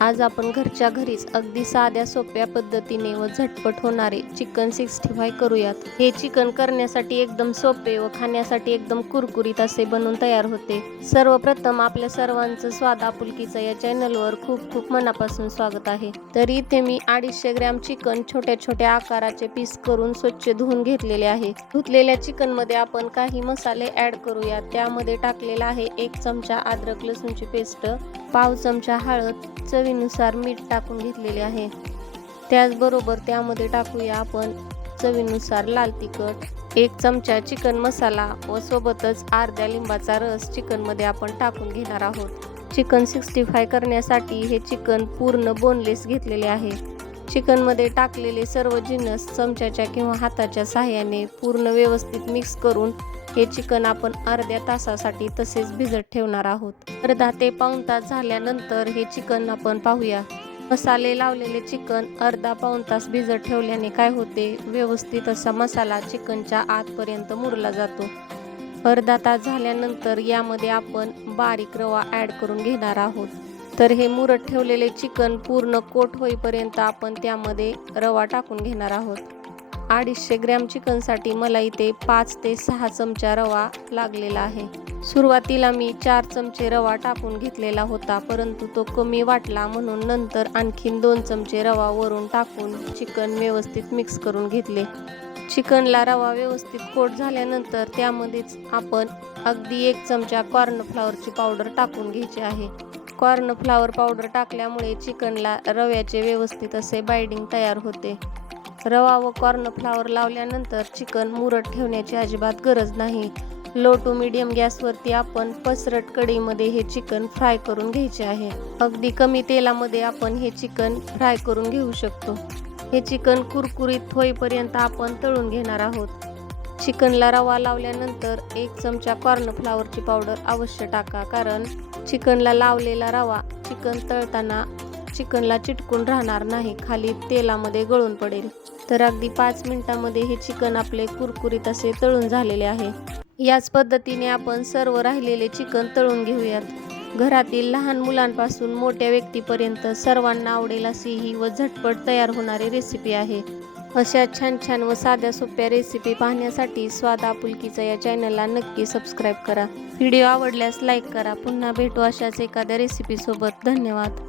आज आपण घरच्या घरीच अगदी साध्या सोप्या पद्धतीने व झटपट होणारे चिकन सिक्स्टी फाय करूयात. हे चिकन करण्यासाठी एकदम सोपे व खाण्यासाठी एकदम कुरकुरीत असे बनवून तयार होते. सर्वप्रथम आपल्या सर्वांचं स्वाद आपुलकीचं या चॅनलवर खूप खूप मनापासून स्वागत आहे. तर इथे मी अडीचशे ग्रॅम चिकन छोट्या छोट्या आकाराचे पीस करून स्वच्छ धुवून घेतलेले आहे. धुतलेल्या चिकनमध्ये आपण काही मसाले ऍड करूया त्यामध्ये टाकलेला आहे एक चमचा अद्रक लसूणची पेस्ट पाव चमचा हळद चवीनुसार मीठ टाकून घेतलेले आहे. त्याचबरोबर त्यामध्ये टाकूया आपण चवीनुसार लाल तिखट. एक चमचा चिकन मसाला व सोबतच अर्ध्या लिंबाचा रस चिकनमध्ये आपण टाकून घेणार आहोत. चिकन सिक्स्टी फाय करण्यासाठी हे चिकन पूर्ण बोनलेस घेतलेले आहे. चिकनमध्ये टाकलेले सर्व जिन्नस चमच्याच्या किंवा हाताच्या सहाय्याने पूर्ण व्यवस्थित मिक्स करून हे चिकन आपण अर्ध्या तासासाठी तसेच भिजत ठेवणार आहोत. अर्धा ते पाऊण तास झाल्यानंतर हे चिकन आपण पाहूया. मसाले लावलेले चिकन अर्धा पाऊण तास भिजत ठेवल्याने काय होते? व्यवस्थित असा मसाला चिकनच्या आतपर्यंत मुरला जातो. अर्धा तास झाल्यानंतर यामध्ये आपण बारीक रवा ॲड करून घेणार आहोत. तर हे मुरत ठेवलेले चिकन पूर्ण कोट होईपर्यंत आपण त्यामध्ये रवा टाकून घेणार आहोत. अडीचशे ग्रॅम चिकनसाठी मला इथे पाच ते सहा चमचा रवा लागलेला आहे. सुरुवातीला मी चार चमचे रवा टाकून घेतलेला होता परंतु तो कमी वाटला म्हणून नंतर आणखीन दोन चमचे रवा वरून टाकून चिकन व्यवस्थित मिक्स करून घेतले. चिकनला रवा व्यवस्थित कोट झाल्यानंतर त्यामध्येच आपण अगदी एक चमचा कॉर्नफ्लॉवरची पावडर टाकून घ्यायची आहे. कॉर्नफ्लॉवर पावडर टाकल्यामुळे चिकनला रव्याचे व्यवस्थित असे बाइडिंग तयार होते. रवा व कॉर्नफ्लावर लावल्यानंतर चिकन मुरट ठेवण्याची अजिबात गरज नाही. लो टू मीडियम गॅसवरती आपण पसरट कढईमध्ये हे चिकन फ्राय करून घ्यायचे आहे. अगदी कमी तेलामध्ये आपण हे चिकन फ्राय करून घेऊ शकतो. हे चिकन कुरकुरीत होईपर्यंत आपण तळून घेणार आहोत. चिकनला रवा लावल्यानंतर एक चमचा कॉर्नफ्लावरची पावडर अवश्य टाका कारण चिकनला लावलेला रवा चिकन तळताना चिकनला चिटकून राहणार नाही खाली तेलामध्ये गळून पडेल. तर अगदी पाच मिनिटामध्ये हे चिकन आपले कुरकुरीत असे तळून झालेले आहे. याच पद्धतीने आपण सर्व राहिलेले चिकन तळून घेऊयात. घरातील लहान मुलांपासून मोठ्या व्यक्तीपर्यंत सर्वांना आवडेल अशी ही व झटपट तयार होणारी रेसिपी आहे. अशा छान छान व साध्या सोप्या रेसिपी पाहण्यासाठी स्वाद आपुलकीचा या चॅनलला नक्की सबस्क्राईब करा. व्हिडिओ आवडल्यास लाईक करा. पुन्हा भेटू अशाच एखाद्या रेसिपीसोबत धन्यवाद.